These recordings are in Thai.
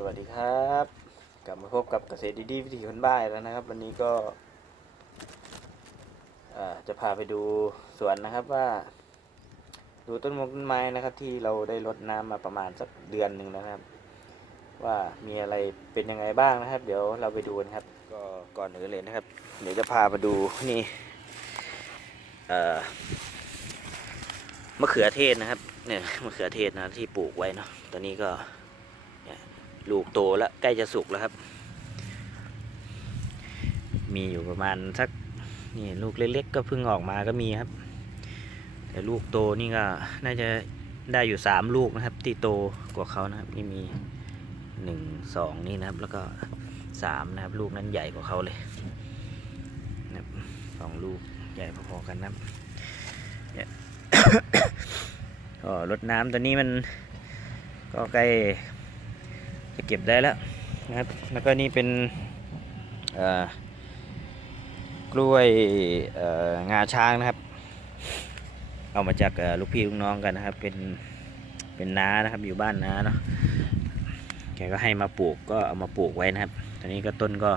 สวัสดีครับ กลับมาพบกับเกษตรดีๆวิถีคนบ้านแล้วนะครับ วันนี้ก็จะพาไปดูสวนนะครับว่า ดูต้นมงต้นไม้นะครับ ที่เราได้รดน้ำมาประมาณสักเดือนหนึ่งนะครับ ว่ามีอะไรเป็นยังไงบ้างนะครับ เดี๋ยวเราไปดูกันครับ ก็ก่อนอื่นเลยนะครับ เดี๋ยวจะพามาดูนี่มะเขือเทศนะครับ เนี่ยมะเขือเทศนะที่ปลูกไว้เนาะตอนนี้ก็ ลูกโตแล้วใกล้จะสุกแล้วครับ มีอยู่ประมาณสักนี่ลูกเล็กๆก็เพิ่งออกมาก็มีครับ แต่ลูกโตนี่ก็น่าจะได้อยู่สามลูกนะครับ ที่โตกว่าเขานะครับนี่มีหนึ่งสองนี่นะครับ แล้วก็สามนะครับ ลูกนั้นใหญ่กว่าเขาเลยนะครับสองลูกใหญ่พอๆกันนะครับก็รดน้ำตอนนี้มันก็ใกล้ เก็บได้แล้วนะครับ แล้วก็นี่เป็นกล้วยงาช้างนะครับ เอามาจากลูกพี่ลูกน้องกันนะครับ เป็นเป็นน้านะครับอยู่บ้านน้าเนาะแกก็ให้มาปลูกก็เอามาปลูกไว้นะครับ ตอนนี้ก็ต้นก็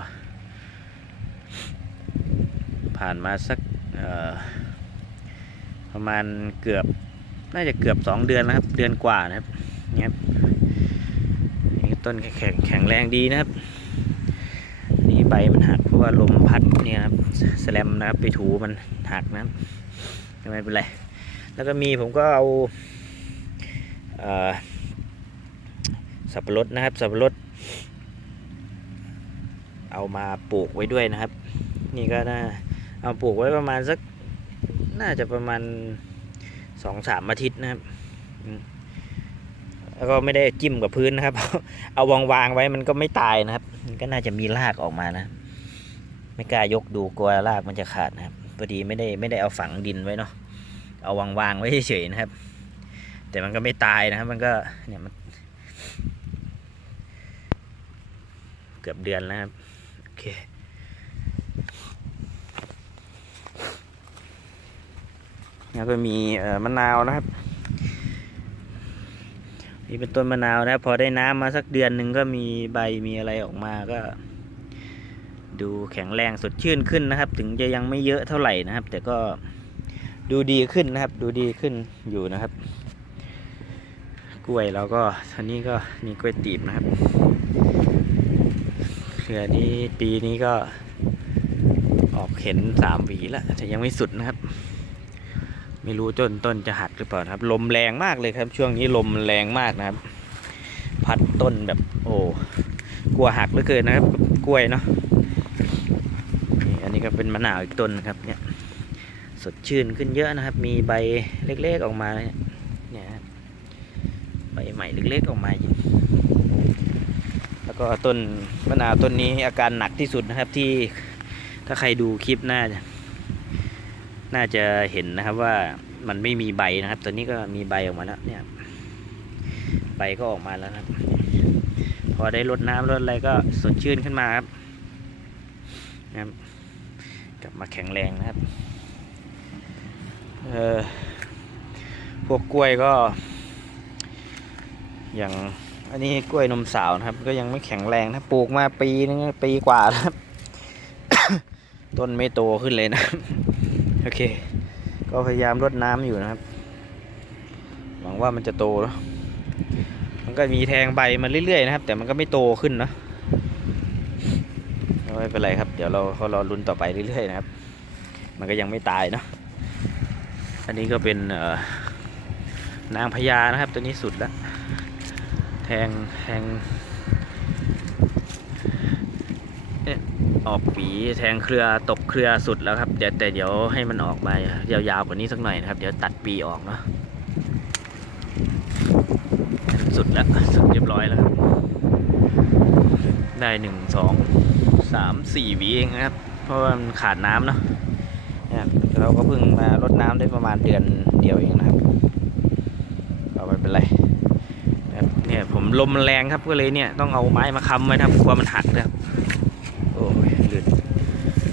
ผ่านมาสักประมาณเกือบน่าจะเกือบสองเดือนแล้วครับ เดือนกว่านะครับเนี่ยครับ ต้นแข็งแข็งแรงดีนะครับ นี่ใบมันหักเพราะว่าลมพัดเนี่ยครับแสลมนะครับไปถูมันหักนะครับไม่เป็นไรแล้วก็มีผมก็เอาเอสับปะรดนะครับ สับปะรด เอามาปลูกไว้ด้วยนะครับ นี่ก็น่าเอาปลูกไว้ประมาณสักน่าจะประมาณสองสามอาทิตย์นะครับ แล้วก็ไม่ได้จิ้มกับพื้นนะครับ เอาวางวางไว้มันก็ไม่ตายนะครับ มันก็น่าจะมีรากออกมานะ ไม่กล้ายกดูกลัวรากมันจะขาดนะครับพอดีไม่ได้ไม่ได้เอาฝังดินไว้เนาะเอาวางวางไว้เฉยๆนะครับ แต่มันก็ไม่ตายนะครับ มันก็เนี่ยมัน เกือบเดือนแล้วครับโอเคแล้วก็มีมะนาวนะครับ นี่เป็นต้นมะนาวนะ พอได้น้ำมาสักเดือนหนึ่งก็มีใบมีอะไรออกมาก็ ดูแข็งแรงสดชื่นขึ้นนะครับ ถึงจะยังไม่เยอะเท่าไหร่นะครับ แต่ก็ดูดีขึ้นนะครับ ดูดีขึ้นอยู่นะครับ กล้วยเราก็อันนี้ก็นี่กล้วยตีบนะครับเครือนี้ปีนี้ก็ออกเห็นสามหวีแล้วแต่ยังไม่สุดนะครับ ไม่รู้ต้นต้นจะหักหรือเปล่าครับ ลมแรงมากเลยครับ ช่วงนี้ลมแรงมากนะครับ พัดต้นแบบ โอ้กลัวหักเหลือเกินนะครับ กล้วยเนาะนี่อันนี้ก็เป็นมะนาวอีกต้นนะครับ เนี่ย สดชื่นขึ้นเยอะนะครับ มีใบเล็กๆออกมาเนี่ยเนี่ยใบใหม่เล็กๆออกมาอยู่แล้วก็ต้นมะนาวต้นนี้อาการหนักที่สุดนะครับที่ถ้าใครดูคลิปหน่าจะ น่าจะเห็นนะครับว่ามันไม่มีใบนะครับตอนนี้ก็มีใบออกมาแล้วเนี่ยใบก็ออกมาแล้วนะครับ พอได้รดน้ำรดอะไรก็สดชื่นขึ้นมาครับนะครับกลับมาแข็งแรงนะครับเออพวกกล้วยก็ อย่างอันนี้กล้วยนมสาวนะครับ ก็ยังไม่แข็งแรงนะปลูกมาปีนึงปีกว่าแล้วครับต้นไม่โตขึ้นเลยนะครับ โอเค ก็พยายามรดน้ำอยู่นะครับ หวังว่ามันจะโตเนอะมันก็มีแทงใบมาเรื่อยๆนะครับ แต่มันก็ไม่โตขึ้นเนะไม่เป็นไรครับ เดี๋ยวเราเขารอลุนต่อไปเรื่อยๆนะครับ มันก็ยังไม่ตายเนอะอันนี้ก็เป็นนางพญานะครับ ตัวนี้สุดแล้วแทงแทง ออกปีแทงเครือตกเครือสุดแล้วครับเดี๋ยวแต่เดี๋ยวให้มันออกมายาวๆกว่านี้สักหน่อยนะครับ เดี๋ยวตัดปีออกเนาะสุดแล้วสุดเรียบร้อยแล้วครับได้หนึ่งสองสามสี่วีเองนะครับ เพราะว่ามันขาดน้ำเนาะเนี่ยเราก็เพิ่งมารดน้ำได้ประมาณเดือนเดียวเองนะครับก็ไม่เป็นไรเนี่ยผมลมแรงครับก็เลยเนี่ยต้องเอาไม้มาค้ำไว้นะครับกลัวมันหักนะครับ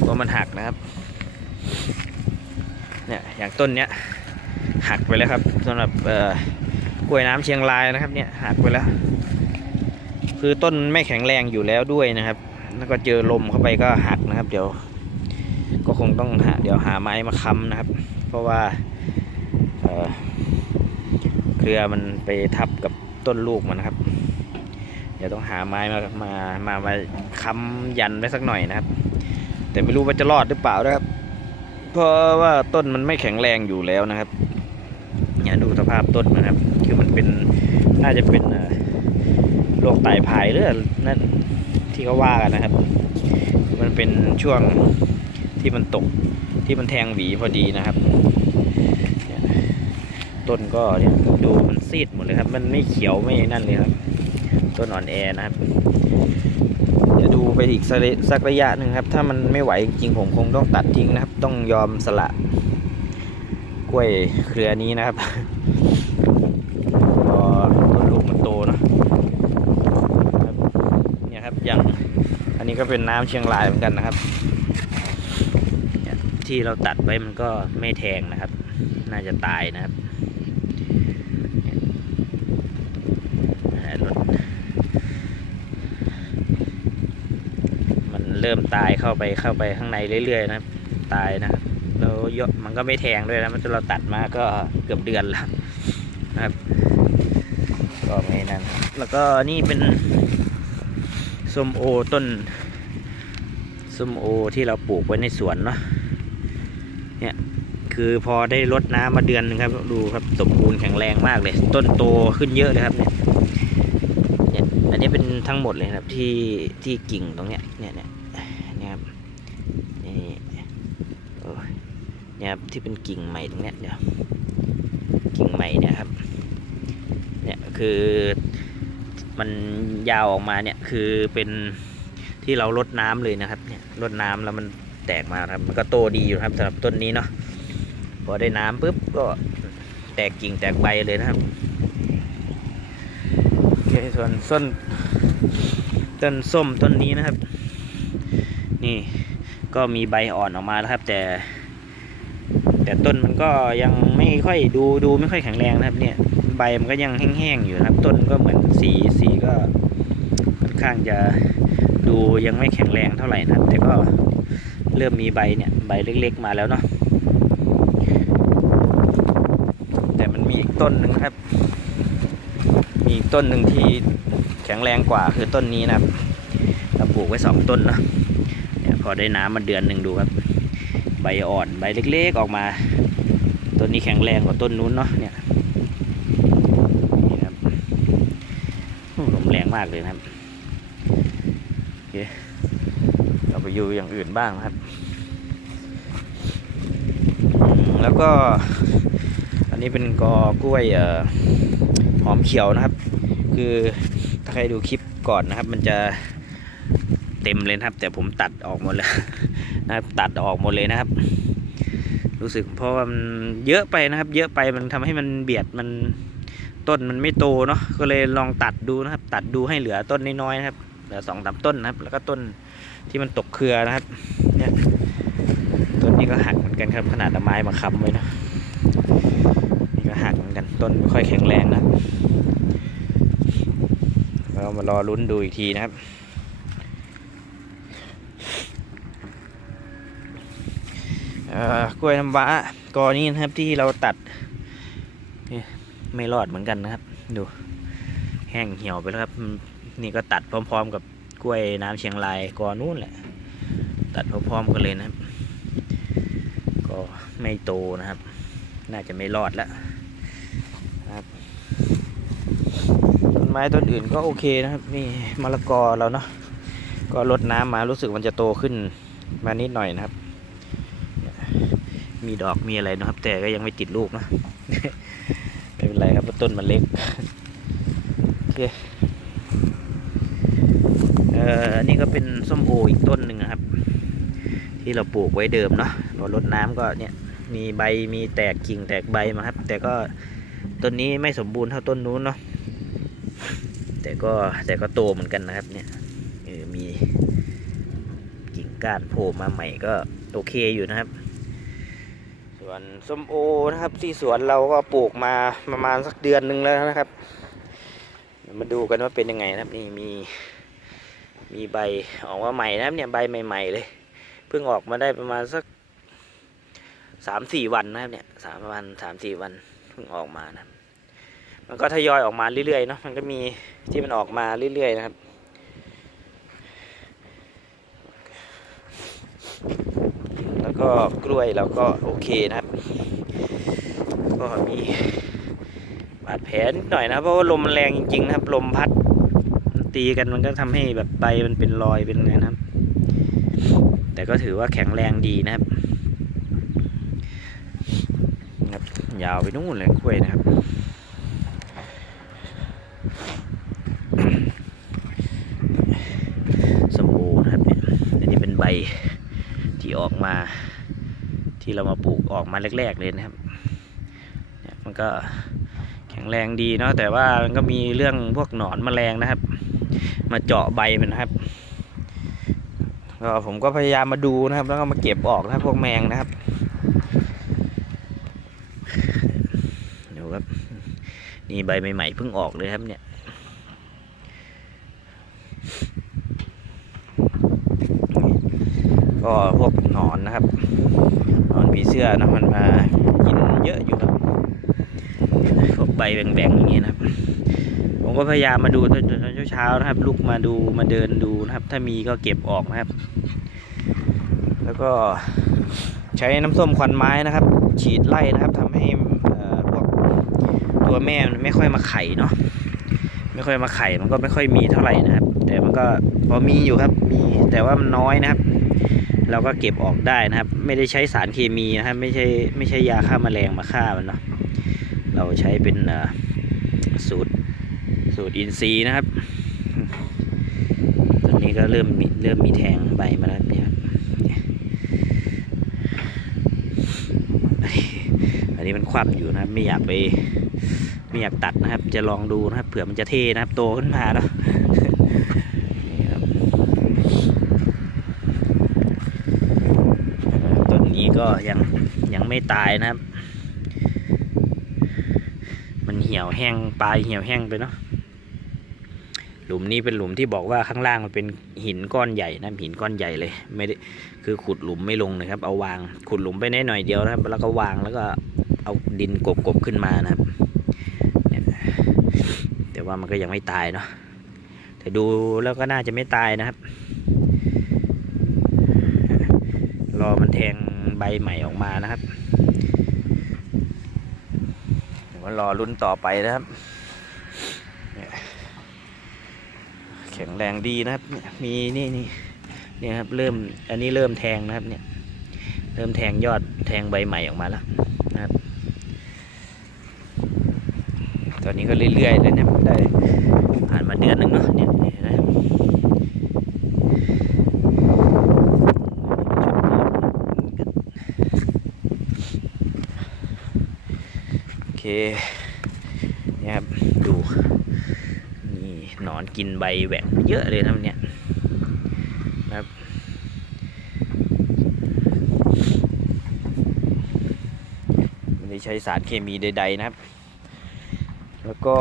กลัวมันหักนะครับ เนี่ยอย่างต้นเนี้ยหักไปแล้วครับสำหรับกล้วยน้ำเชียงรายนะครับ เนี่ยหักไปแล้ว คือต้นไม่แข็งแรงอยู่แล้วด้วยนะครับ แล้วก็เจอลมเข้าไปก็หักนะครับ เดี๋ยว ก็คงต้องหาเดี๋ยวหาไม้มาค้ำนะครับ เพราะว่าเอ่อเครือมันไปทับกับต้นลูกมันนะครับ เดี๋ยวต้องหาไม้มามามามาค้ำยันไว้สักหน่อยนะครับ แต่ไม่รู้ว่าจะรอดหรือเปล่านะครับ เพราะว่าต้นมันไม่แข็งแรงอยู่แล้วนะครับเนี่ยดูสภาพต้นนะครับ คือมันเป็นน่าจะเป็นโรคไตพายหรือนั่นที่เขาว่ากันนะครับ มันเป็นช่วงที่มันตกที่มันแทงหวีพอดีนะครับต้นก็เนี่ยดูมันซีดหมดเลยครับ มันไม่เขียวไม่นั่นเลยครับ ต้นอ่อนแอนะครับ เดี๋ยวดูไปอีกสักระยะหนึ่งครับ ถ้ามันไม่ไหวจริงผมคงต้องตัดทิ้งนะครับ ต้องยอมสละกล้วยเครือนี้นะครับพอต้นลูกมันโตนะเนี่ยครับอย่างอันนี้ก็เป็นน้ำเชียงรายเหมือนกันนะครับ ที่เราตัดไว้มันก็ไม่แทงนะครับ น่าจะตายนะครับเนี่ยอ่ารถ มัน เริ่มตายเข้าไปเข้าไปข้างในเรื่อยๆนะตายนะครับแล้วยอดมันก็ไม่แทงด้วยนะมันเราตัดมาก็เกือบเดือนแล้วนะครับ ก็ไม่นั่นแล้วก็นี่เป็นส้มโอต้นส้มโอที่เราปลูกไว้ในสวนเนาะเนี่ยคือพอได้รดน้ำมาเดือนหนึงครับ ดูครับสมบูรณ์แข็งแรงมากเลย ต้นโตขึ้นเยอะเลยครับเนี่ยเนี่ยอันนี้เป็นทั้งหมดเลยครับที่ที่กิ่งตรงเนี้ยครับนี่โอ้ย เนี่ยครับที่เป็นกิ่งใหม่ตรงเนี้ยเดี๋ยวกิ่งใหม่เนี่ยครับเนี่ยคือมันยาวออกมาเนี่ยคือเป็นที่เราลดน้ำเลยนะครับเนี่ยลดน้ำแล้วมันแตกมาครับมันก็โตดีอยู่ครับสำหรับต้นนี้เนาะพอได้น้ำปุ๊บก็แตกกิ่งแตกใบเลยนะครับโอเคส่วนส้นต้นส้มต้นนี้นะครับ นี่ก็มีใบอ่อนออกมาแล้วครับ แต่ แต่ต้นมันก็ยังไม่ค่อยดูดูไม่ค่อยแข็งแรงนะครับ เนี่ยใบมันก็ยังแห้งๆอยู่นะครับ ต้นก็เหมือนสีสีก็ค่อนข้างจะดูยังไม่แข็งแรงเท่าไหร่นะครับ แต่ก็เริ่มมีใบเนี่ยใบเล็ก ๆ มาแล้วเนาะแต่มันมีอีกต้นหนึ่งครับ มีอีกต้นหนึ่งที่แข็งแรงกว่าคือต้นนี้นะครับเราปลูกไว้สองต้นเนาะเนี่ยพอได้น้ำมาเดือนหนึ่งดูครับ ใบอ่อนใบเล็กๆออกมา ต้นนี้แข็งแรงกว่าต้นนู้นเนาะเนี่ยนี่ครับลมแรงมากเลยนะครับโอเคเราไปอยู่อย่างอื่นบ้างนะครับ แล้วก็ อันนี้เป็นกอกล้วยหอมเขียวนะครับ คือถ้าใครดูคลิปก่อนนะครับ มันจะ ต็มเลยครับ แต่ผมตัดออกหมดแล้วนะครับตัดออกหมดเลยนะครับ รู้สึกเพราะว่ามันเยอะไปนะครับ เยอะไปมันทำให้มันเบียดมันต้นมันไม่โตเนาะก็เลยลองตัดดูนะครับ ตัดดูให้เหลือต้นน้อยๆนะครับ เหลือสองสามต้นนะครับ แล้วก็ต้นที่มันตกเครือนะครับ เนี่ยต้นนี้ก็หักเหมือนกันครับ ขนาดไม้มาค้ำไว้นะนี่ก็หักเหมือนกันต้นไม่ค่อยแข็งแรงนะเรามารอลุ้นดูอีกทีนะครับ เอ่อ กล้วยน้ำว้ากอนี้นะครับที่เราตัดไม่รอดเหมือนกันนะครับ ดู แห้งเหี่ยวไปแล้วครับ นี่ก็ตัดพร้อม ๆ กับกล้วยน้ำเชียงรายกอนู้นแหละ ตัดพร้อมๆกันเลยนะครับ ก็ไม่โตนะครับ น่าจะไม่รอดแล้วครับต้นไม้ต้นอื่นก็โอเคนะครับ นี่มะละกอเราเนาะก็ลดน้ำมารู้สึกมันจะโตขึ้นมานิดหน่อยนะครับ มีดอกมีอะไรนะครับ แต่ก็ยังไม่ติดลูกนะไม่เป็นไรครับเพราะต้นมันเล็กโอเคเอ่ออันนี้ก็เป็นส้มโออีกต้นหนึ่งนะครับ ที่เราปลูกไว้เดิมเนาะพอรดน้ำก็เนี่ยมีใบมีแตกกิ่งแตกใบมาครับ แต่ก็ต้นนี้ไม่สมบูรณ์เท่าต้นนู้นเนาะแต่ก็แต่ก็โตเหมือนกันนะครับเนี่ยมีกิ่งก้านโผล่มาใหม่ก็โอเคอยู่นะครับ ส่วนส้มโอนะครับ ที่สวนเราก็ปลูกมาประมาณสักเดือนหนึ่งแล้วนะครับ มาดูกันว่าเป็นยังไงนะครับนี่มีมีใบออกมาใหม่นะครับเนี่ยใบใหม่ๆเลยเพิ่งออกมาได้ประมาณสักสามสี่วันนะครับเนี่ยสามวันสามสี่วันเพิ่งออกมานะมันก็ทยอยออกมาเรื่อยๆเนาะมันก็มีที่มันออกมาเรื่อยๆนะครับ ก็กล้วยเราก็โอเคนะครับ ก็มีบาดแผลนิดหน่อยนะเพราะว่าลมมันแรงจริงๆนะครับ ลมพัดตีกันมันก็ทำให้แบบใบมันเป็นรอยเป็นอะไรนะครับ แต่ก็ถือว่าแข็งแรงดีนะครับครับ ยาวไปนู่นเลยกล้วยนะครับสมโอนะครับเนี่ยอันนี้เป็นใบที่ออกมา ที่เรามาปลูกออกมาแรก ๆ เลยนะครับเนี่ยมันก็แข็งแรงดีเนาะแต่ว่ามันก็มีเรื่องพวกหนอนแมลงนะครับ มาเจาะใบมันนะครับก็ผมก็พยายามมาดูนะครับ แล้วก็มาเก็บออกนะครับพวกแมงนะครับดูครับนี่ใบใหม่ๆเพิ่งออกเลยครับเนี่ย ก็พวกหนอนนะครับหนอ นผีเสื้อนะมันมากินเยอะอยู่ครับพวกใบแบ่งๆอย่างนี้นะครับ ผมก็พยายามมาดูตอนเช้าๆนะครับ ลุกมาดูมาเดินดูนะครับ ถ้ามีก็เก็บออกนะครับ แล้วก็ใช้น้ำส้มควันไม้นะครับ ฉีดไล่นะครับทำให้พวกตัวแม่มันไม่ค่อยมาไข่เนาะไม่ค่อยมาไข่มันก็ไม่ค่อยมีเท่าไหร่นะครับ แต่มันก็พอมีอยู่ครับมีแต่ว่ามันน้อยนะครับ เราก็เก็บออกได้นะครับ ไม่ได้ใช้สารเคมีนะครับ ไม่ใช่ไม่ใช่ยาฆ่าแมลงมาฆ่ามันเนาะเราใช้เป็นสูตรสูตรอินทรีย์นะครับตอนนี้ก็เริ่มมีเริ่มมีแทงใบมาแล้วเนี่ยครับอันนี้มันคว่ำอยู่นะครับ ไม่อยากไปไม่อยากตัดนะครับ จะลองดูนะครับเผื่อมันจะเทนะครับ โตขึ้นมาเนาะ นี่ครับ ต้นนี้ก็ ยังยังไม่ตายนะครับ มันเหี่ยวแห้งปลายเหี่ยวแห้งไปเนาะหลุมนี้เป็นหลุมที่บอกว่าข้างล่างมันเป็นหินก้อนใหญ่นะหินก้อนใหญ่เลย ไม่ได้คือขุดหลุมไม่ลงนะครับ เอาวาง ขุดหลุมไปได้หน่อยเดียวนะครับ แล้วก็วางแล้วก็เอาดินกบๆขึ้นมานะครับแต่ว่ามันก็ยังไม่ตายเนาะแต่ดูแล้วก็น่าจะไม่ตายนะครับ รอมันแทง ใบใหม่ออกมานะครับเดี๋ยวมารอรุ่นต่อไปนะครับเนี่ยแข็งแรงดีนะครับ มีนี่นี่เนี่ยครับเริ่มอันนี้เริ่มแทงนะครับเนี่ยเริ่มแทงยอดแทงใบใหม่ออกมาแล้วนะครับ ตอนนี้ก็เรื่อยๆเลยเนี่ยได้ผ่านมาเดือนหนึ่งเนาะเนี่ยเห็นะครับ โอเคเนี่ครับดูนี่หนอนกินใบแหวกเยอะเลยนะเนี่ยนะครับไม่ได้ใช้สารเคมีใดๆนะครับ แล้วก็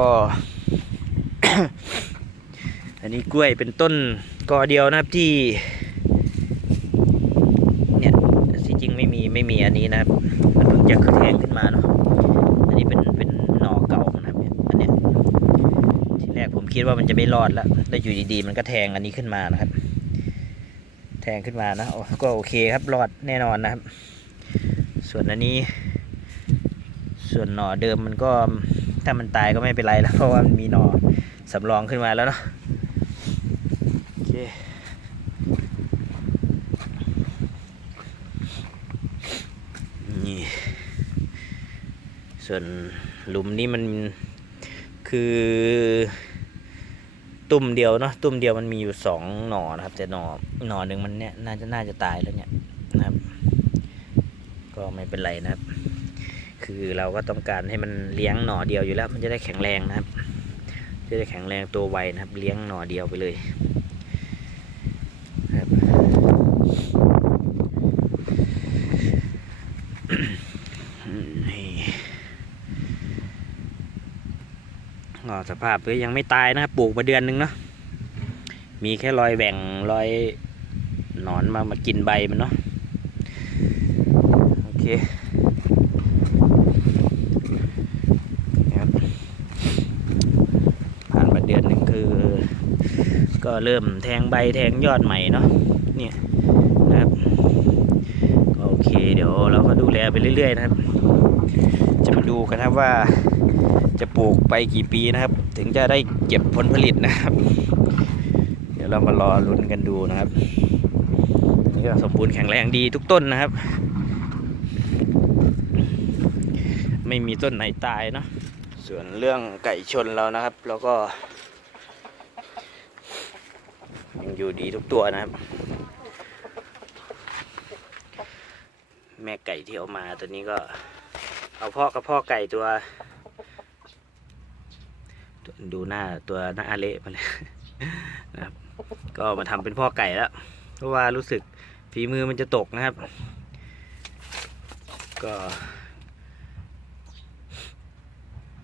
อันนี้กล้วยเป็นต้นกอเดียวนะครับที่ เนี่ยที่จริงไม่มีไม่มีอันนี้นะครับ มันเพิ่งจะแทงขึ้นมาเนาะ อันนี้เป็นเป็นหน่อเก่านะครับเนี่ยอันเนี้ยทีแรกผม คิดว่ามันจะไม่รอดแล้วแล้วอยู่ดีๆ มันก็แทงอันนี้ขึ้นมานะครับ แทงขึ้นมานะก็โอเคครับรอดแน่นอนนะครับ ส่วนอันนี้ ส่วนหน่อเดิมมันก็ถ้ามันตายก็ไม่เป็นไรแล้วเพราะว่ามันมีหน่อสำรองขึ้นมาแล้วเนาะโอเคนี่ส่วนหลุมนี้มันคือ ตุ่มเดียวเนาะตุ่มเดียวมันมีอยู่สองหน่อนะครับ แต่หน่อหน่อหนึ่งมันเนี่ยน่าจะน่าจะตายแล้วเนี่ยนะครับ ก็ไม่เป็นไรนะครับ คือเราก็ต้องการให้มันเลี้ยงหน่อเดียวอยู่แล้ว มันจะได้แข็งแรงนะครับ จะได้แข็งแรงตัวไวนะครับ เลี้ยงหน่อเดียวไปเลยครับ นี่ก็ สภาพก็ยังไม่ตายนะครับปลูกมาเดือนนึงเนาะมีแค่รอยแหว่งรอยหนอนมามากินใบมันเนาะโอเคครับผ่านมาเดือนหนึ่งคือ ก็เริ่มแทงใบแทงยอดใหม่เนาะเนี่ยนะครับก็โอเคเดี๋ยวเราก็ดูแลไปเรื่อยๆนะครับ จะมาดูกันครับว่า จะปลูกไปกี่ปีนะครับ ถึงจะได้เก็บผลผลิตนะครับ เดี๋ยวเรามารอลุ้นกันดูนะครับนี่ก็สมบูรณ์แข็งแรงดีทุกต้นนะครับ ไม่มีต้นไหนตายเนาะส่วนเรื่องไก่ชนเรานะครับเราก็ยังอยู่ดีทุกตัวนะครับ แม่ไก่ที่เอามาตัวนี้ก็เอาพ่อกับพ่อไก่ตัว ดูหน้าตัวหน้าอาเละมาเลยนะครับ ก็มาทำเป็นพ่อไก่แล้ว เพราะว่ารู้สึกฝีมือมันจะตกนะครับ ก็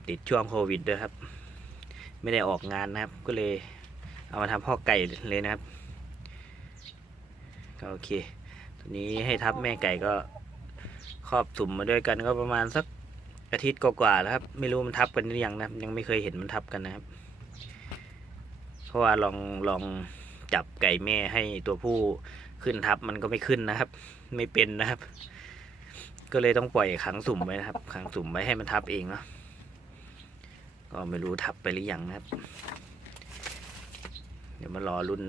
ติดช่วงโควิดด้วยครับ ไม่ได้ออกงานนะครับ ก็เลยเอามาทำพ่อไก่เลยนะครับก็โอเค ตัวนี้ให้ทับแม่ไก่ก็ครอบสุ่มมาด้วยกันก็ประมาณสัก อาทิตย์กว่าๆแล้วครับ ไม่รู้มันทับกันหรือยังนะครับยังไม่เคยเห็นมันทับกันนะครับ เพราะว่าลองลองจับไก่แม่ให้ตัวผู้ขึ้นทับมันก็ไม่ขึ้นนะครับ ไม่เป็นนะครับ ก็เลยต้องปล่อยขังสุ่มไว้นะครับขังสุ่มไว้ให้มันทับเองเนาะก็ไม่รู้ทับไปหรือยังนะครับ เดี๋ยวมารอรุ่น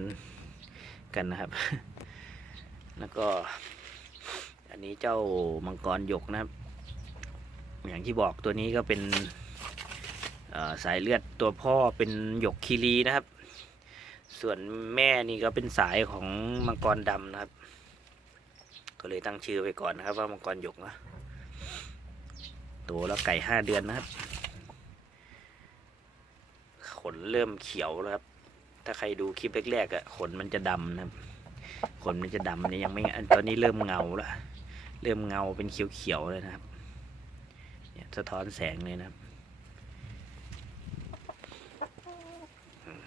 กันนะครับ แล้วก็ อันนี้เจ้ามังกรหยกนะครับ อย่างที่บอกตัวนี้ก็เป็นสายเลือดตัวพ่อเป็นหยกคีรีนะครับ ส่วนแม่นี่ก็เป็นสายของมังกรดำนะครับ ก็เลยตั้งชื่อไปก่อนนะครับ ว่ามังกรหยกนะตัวแล้วไก่ห้าเดือนนะครับ ขนเริ่มเขียวแล้วครับ ถ้าใครดูคลิปแรกๆอะขนมันจะดำนะครับ ขนมันจะดำเนี่ยยังไม่ตอนนี้เริ่มเงาแล้ว เริ่มเงาเป็นเขียวๆเลยนะครับ สะท้อนแสงเลยนะครับ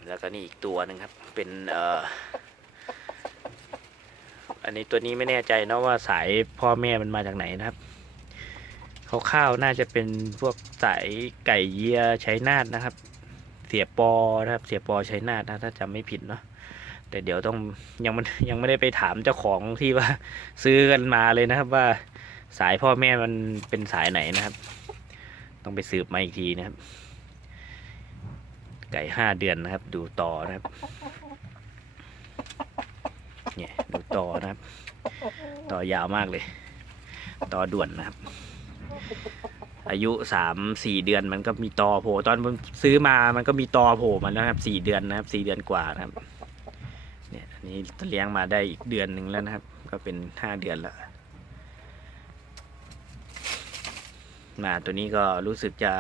แล้วก็นี่อีกตัวหนึ่งครับ เป็นเอ่ออันนี้ตัวนี้ไม่แน่ใจนะว่าสายพ่อแม่มันมาจากไหนนะครับคร่าวๆน่าจะเป็นพวกสายไก่เยียใช้นาดนะครับ เสียปอนะครับ เสียปอใช้นาดนะถ้าจำไม่ผิดเนาะแต่เดี๋ยวต้องยังมันยังไม่ได้ไปถามเจ้าของที่ว่าซื้อกันมาเลยนะครับว่าสายพ่อแม่มันเป็นสายไหนนะครับ ต้องไปสืบมาอีกทีนะครับ ไก่ห้าเดือนนะครับ ดูต่อนะครับ เนี่ยดูต่อนะครับ ต่อยาวมากเลย ต่อด่วนนะครับ อายุสามสี่เดือนมันก็มีต่อโผล่ตอนผมซื้อมามันก็มีต่อโผล่มาแล้วนะครับสี่เดือนนะครับสี่เดือนกว่านะครับ เนี่ยอันนี้เลี้ยงมาได้อีกเดือนหนึ่งแล้วนะครับ ก็เป็นห้าเดือนแล้วห มาตัวนี้ก็รู้สึกจะ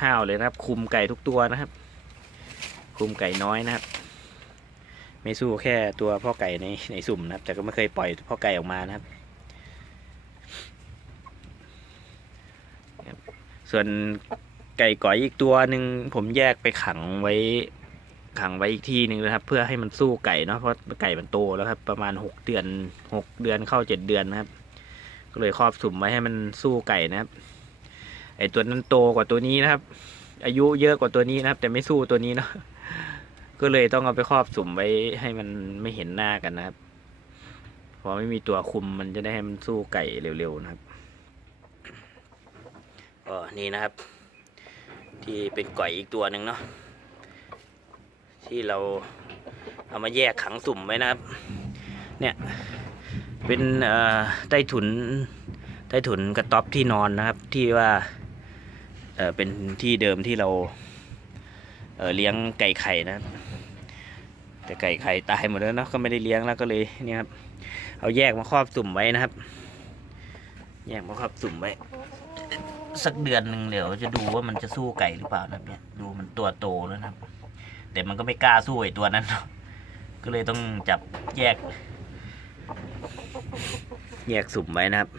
ห้าวเลยนะครับ คุมไก่ทุกตัวนะครับ คุมไก่น้อยนะครับ ไม่สู้แค่ตัวพ่อไก่ในในสุ่มนะครับ แต่ก็ไม่เคยปล่อยพ่อไก่ออกมานะครับ ส่วนไก่ก๋อยอีกตัวหนึ่งผมแยกไปขังไว้ขังไว้อีกที่หนึ่งนะครับ เพื่อให้มันสู้ไก่เนาะเพราะไก่มันโตแล้วครับ ประมาณหกเดือนหกเดือนเข้าเจ็ดเดือนนะครับ ก็เลยครอบสุ่มไว้ให้มันสู้ไก่นะครับ ไอตัวนั้นโตกว่าตัวนี้นะครับ อายุเยอะกว่าตัวนี้นะครับ แต่ไม่สู้ตัวนี้เนาะก็เลยต้องเอาไปครอบสุ่มไว้ให้มันไม่เห็นหน้ากันนะครับพอไม่มีตัวคุมมันจะได้ให้มันสู้ไก่เร็วๆนะครับก็นี่นะครับ ที่เป็นก่อยอีกตัวหนึ่งเนาะที่เราเอามาแยกขังสุ่มไว้นะครับ เนี่ยเป็นเอ่อใต้ถุนใต้ถุนกระต๊อบที่นอนนะครับ ที่ว่า เออเป็นที่เดิมที่เราเออเลี้ยงไก่ไข่นะ แต่ไก่ไข่ตายหมดแล้วเนะก็ไม่ได้เลี้ยงแล้วก็เลยเนี่ยครับเอาแยกมาครอบสุ่มไว้นะครับ แยกมาครอบสุ่มไว้ สักเดือนหนึ่งเดี๋ยวจะดูว่ามันจะสู้ไก่หรือเปล่านะเนี่ยดูมันตัวโตแล้วนะครับแต่มันก็ไม่กล้าสู้ไอ้ตัวนั้น ก็เลยต้องจับแยก แยกสุ่มไว้นะครับ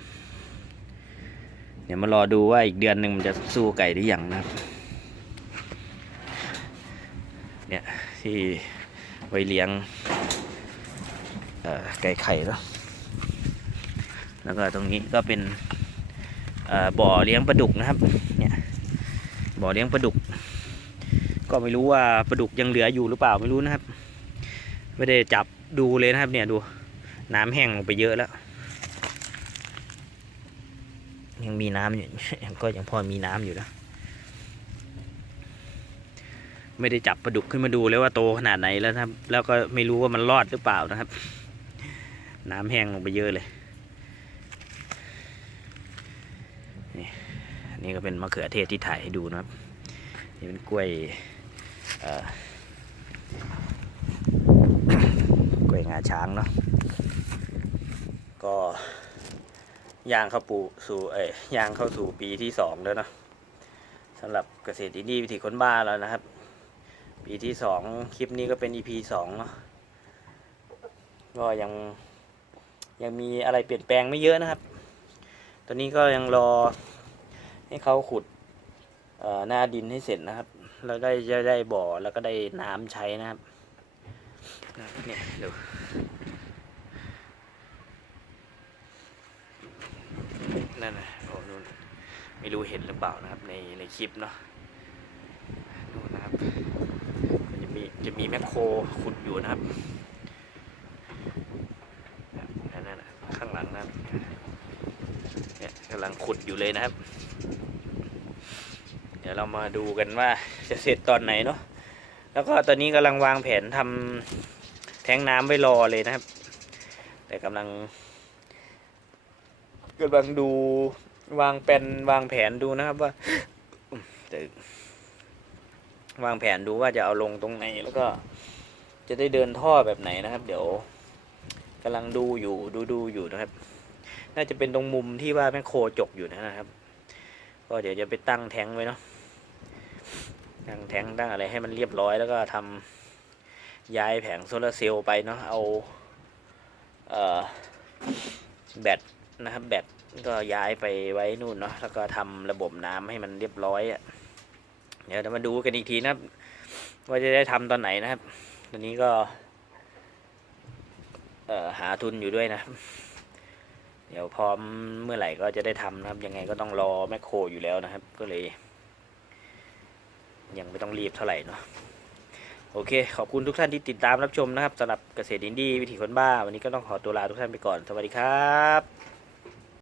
เดี๋ยวมารอดูว่าอีกเดือนหนึ่งมันจะสู้ไก่หรือยังนะครับ เนี่ยที่ไว้เลี้ยงไก่ไข่เนาะแล้วก็ตรงนี้ก็เป็นบ่อเลี้ยงปลาดุกนะครับ เนี่ยบ่อเลี้ยงปลาดุก ก็ไม่รู้ว่าปลาดุกยังเหลืออยู่หรือเปล่าไม่รู้นะครับ ไม่ได้จับดูเลยนะครับ เนี่ยดูน้ำแห้งลงไปเยอะแล้ว ยัง มีน้ำอยู่ ก็ยังพอมีน้ำอยู่นะ ไม่ได้จับปลาดุกขึ้นมาดูเลยว่าโตขนาดไหนแล้วนะครับ แล้วก็ไม่รู้ว่ามันรอดหรือเปล่านะครับ น้ำแห้งลงไปเยอะเลยนี่นี่ก็เป็นมะเขือเทศที่ถ่ายให้ดูนะครับ นี่เป็นกล้วยกล้วยงาช้างเนาะก็ ย่างเข้าปูสู่เอ้ยย่างเข้าสู่ปีที่สองแล้วเนาะสำหรับเกษตรอินดี้วิถีคนบ้าแล้วนะครับ ปีที่สองคลิปนี้ก็เป็น EP สองเนาะก็ยังยังมีอะไรเปลี่ยนแปลงไม่เยอะนะครับ ตอนนี้ก็ยังรอให้เขาขุดเออหน้าดินให้เสร็จนะครับ แล้วได้จะได้บ่อแล้วก็ได้น้ำใช้นะครับเนี่ยดู นั่นนะโอ้นู่นไม่รู้เห็นหรือเปล่านะครับ ในในคลิปเนาะนู่นนะครับ มันจะมีจะมีแมคโครขุดอยู่นะครับนั่นนะข้างหลังนะครับเนี่ยกำลังขุดอยู่เลยนะครับ เดี๋ยวเรามาดูกันว่าจะเสร็จตอนไหนเนาะแล้วก็ตอนนี้กำลังวางแผนทำแท้งน้ำไว้รอเลยนะครับ แต่กำลัง กำลังดูวางเป็นวางแผนดูนะครับว่าแต่วางแผนดูว่าจะเอาลงตรงไหนแล้วก็จะได้เดินท่อแบบไหนนะครับ เดี๋ยวกำลังดูอยู่ดูดูอยู่นะครับ น่าจะเป็นตรงมุมที่ว่าแม่โคจกอยู่นะครับ ก็เดี๋ยวจะไปตั้งแทงไว้เนาะตั้งแทงตั้งอะไรให้มันเรียบร้อยแล้วก็ทำย้ายแผงโซลาร์เซลล์ไปเนาะเอาเอ่อแบต นะครับแบตก็ย้ายไปไว้นู่นเนาะแล้วก็ทำระบบน้ำให้มันเรียบร้อยอะ่ะเดี๋ยวเรามาดูกันอีกทีนะครับ ว่าจะได้ทำตอนไหนนะครับ ตอนนี้ก็ เอ่อหาทุนอยู่ด้วยนะ เดี๋ยวพร้อมเมื่อไหร่ก็จะได้ทำนะครับ ยังไงก็ต้องรอแมคโครอยู่แล้วนะครับ ก็เลย ยังไม่ต้องรีบเท่าไหร่เนาะโอเค ขอบคุณทุกท่านที่ติดตามรับชมนะครับสำหรับเกษตรอินดี้วิถีคนบ้า วันนี้ก็ต้องขอตัวลาทุกท่านไปก่อน สวัสดีครับ